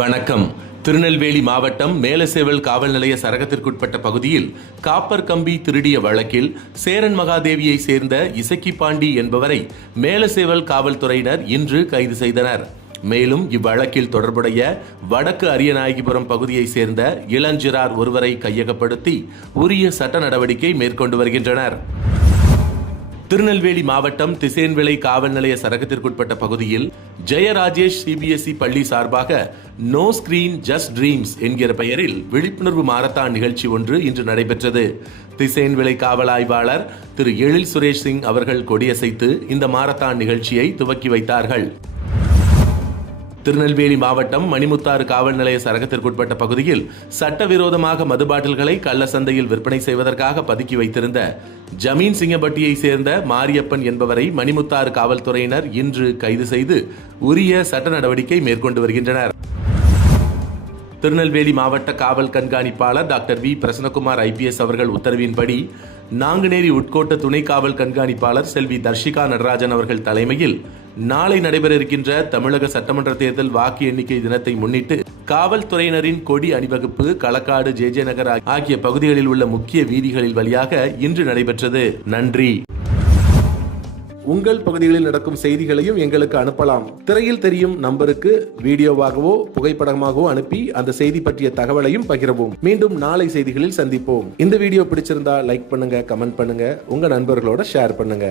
வணக்கம். திருநெல்வேலி மாவட்டம் மேலசேவல் காவல் நிலைய சரகத்திற்குட்பட்ட பகுதியில் காப்பர் கம்பி திருடிய வழக்கில் சேரன் மகாதேவியை சேர்ந்த இசக்கி பாண்டி என்பவரை மேலசேவல் காவல்துறையினர் இன்று கைது செய்தனர். மேலும் இவ்வழக்கில் தொடர்புடைய வடக்கு அரியநாயகிபுரம் பகுதியை சேர்ந்த இளஞ்சிறார் ஒருவரை கையகப்படுத்தி உரிய சட்ட நடவடிக்கை மேற்கொண்டு வருகின்றனர். திருநெல்வேலி மாவட்டம் திசேன்விளை காவல் நிலைய சரகத்திற்குட்பட்ட பகுதியில் ஜெயராஜேஷ் சிபிஎஸ்இ பள்ளி சார்பாக நோ ஸ்கிரீன் ஜஸ்ட் ட்ரீம்ஸ் என்கிற பெயரில் விழிப்புணர்வு மாரத்தான் நிகழ்ச்சி ஒன்று இன்று நடைபெற்றது. திசேன்விளை காவல் ஆய்வாளர் திரு எழில் சுரேஷ் சிங் அவர்கள் கொடியசைத்து இந்த மாரத்தான் நிகழ்ச்சியை துவக்கி வைத்தார்கள். திருநெல்வேலி மாவட்டம் மணிமுத்தாறு காவல் நிலைய சரகத்திற்குட்பட்ட பகுதியில் சட்டவிரோதமாக மது பாட்டில்களை கள்ள சந்தையில் விற்பனை செய்வதற்காக பதுக்கி வைத்திருந்த ஜமீன் சிங்கப்பட்டியை சேர்ந்த மாரியப்பன் என்பவரை மணிமுத்தாறு காவல்துறையினர் இன்று கைது செய்து உரிய சட்ட நடவடிக்கை மேற்கொண்டு வருகின்றனர். திருநெல்வேலி மாவட்ட காவல் கண்காணிப்பாளர் டாக்டர் வி பிரசன்னகுமார் IPS அவர்கள் உத்தரவின்படி நாங்குநேரி உட்கோட்ட துணை காவல் கண்காணிப்பாளர் செல்வி தர்ஷிகா நடராஜன் அவர்கள் தலைமையில் நாளை நடைபெற இருக்கின்ற தமிழக சட்டமன்ற தேர்தல் வாக்கு எண்ணிக்கை தினத்தை முன்னிட்டு காவல்துறையினரின் கொடி அணிவகுப்பு களக்காடு JJ நகர் ஆகிய பகுதிகளில் உள்ள முக்கிய வீதிகளில் வழியாக இன்று நடைபெற்றது. நன்றி. உங்கள் பகுதிகளில் நடக்கும் செய்திகளையும் எங்களுக்கு அனுப்பலாம். திரையில் தெரியும் நம்பருக்கு வீடியோவாகவோ புகைப்படமாகவோ அனுப்பி அந்த செய்தி பற்றிய தகவலையும் பகிரவும். மீண்டும் நாளை செய்திகளில் சந்திப்போம். இந்த வீடியோ பிடிச்சிருந்தா லைக் பண்ணுங்க, கமெண்ட் பண்ணுங்க, உங்க நண்பர்களோட ஷேர் பண்ணுங்க.